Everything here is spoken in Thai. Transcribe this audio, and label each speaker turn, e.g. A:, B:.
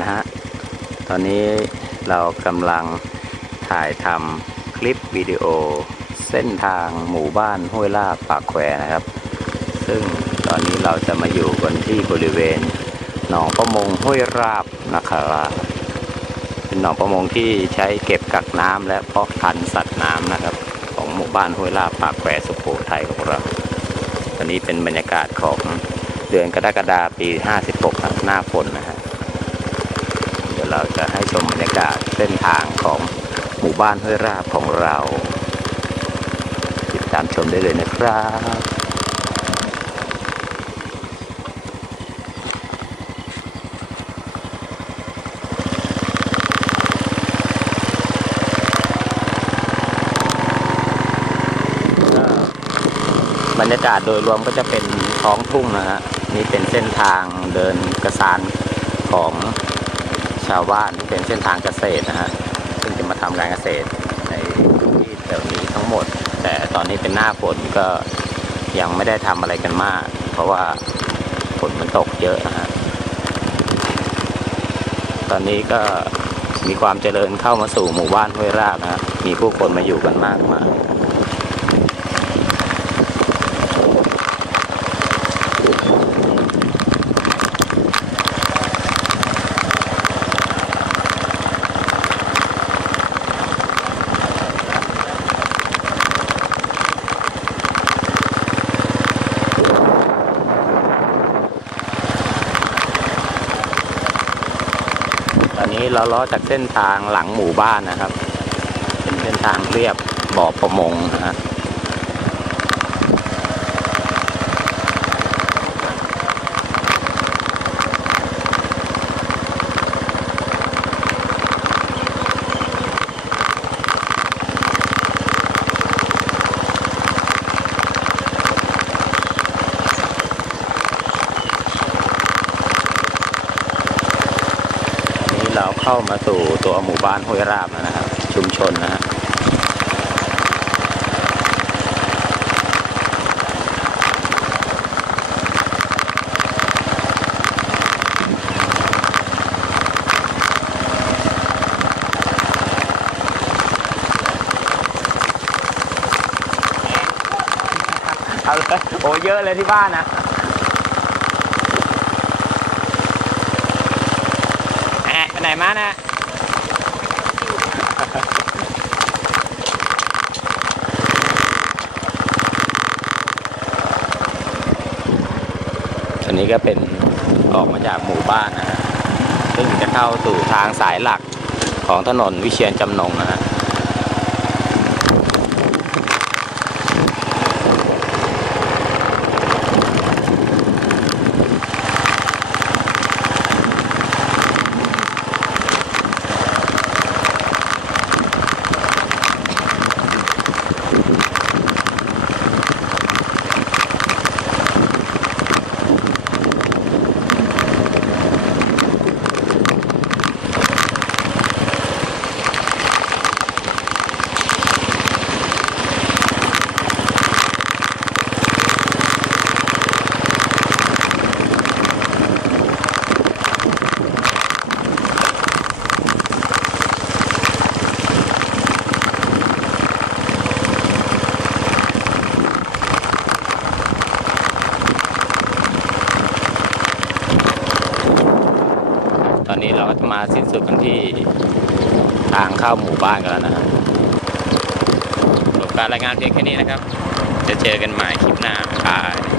A: นะฮะ ตอนนี้เรากำลังถ่ายทำคลิปวิดีโอ เส้นทางหมู่บ้านห้วยลาบปากแควนะครับ ซึ่งตอนนี้เราจะมาอยู่กันที่บริเวณหนองประมงห้วยราบนะครับเป็นหนองประมงที่ใช้เก็บกักน้ำและเพาะพันธุ์สัตว์น้ำนะครับ ของหมู่บ้านห้วยลาบปากแควสุโขทัยของเราตอนนี้เป็นบรรยากาศของเดือนกรกฎาปี 56 หน้าฝนนะฮะ เราจะให้ชมบรรยากาศเส้นทางของหมู่บ้านห้วยราบของเรา ติดตามชมได้เลยนะครับบรรยากาศโดยรวมก็จะเป็นท้องทุ่งนะฮะนี่เป็นเส้นทางเดินกระสานของ ชาวบ้านที่เป็นเส้นทางเกษตรนะฮะซึ่งจะมาทำการเกษตรในที่แถวนี้ทั้งหมด แต่ตอนนี้เป็นหน้าฝนก็ยังไม่ได้ทำอะไรกันมาก เพราะว่าฝนมันตกเยอะนะฮะตอนนี้ก็มีความเจริญเข้ามาสู่หมู่บ้านห้วยราบนะฮะมีผู้คนมาอยู่กันมากมาย เราล้อจากเส้นทางหลังหมู่บ้านนะครับ เป็นเส้นทางเรียบบ่อประมงนะฮะ เราเข้ามาสู่ตัวหมู่บ้านห้วยราบนะครับ ชุมชนนะฮะเอาเลยโอ้เยอะเลยที่บ้านนะ แอะ ไหนมานะอันนี้ก็เป็นออกมาจากหมู่บ้านนะฮะซึ่งจะเข้าสู่ทางสายหลักของถนนวิเชียรจำนงนะฮะ มาสิ้นสุดกันที่ทางเข้าหมู่บ้านกันแล้วนะครับจบการรายงานเพียงแค่นี้นะครับ จะเจอกันใหม่คลิปหน้าบาย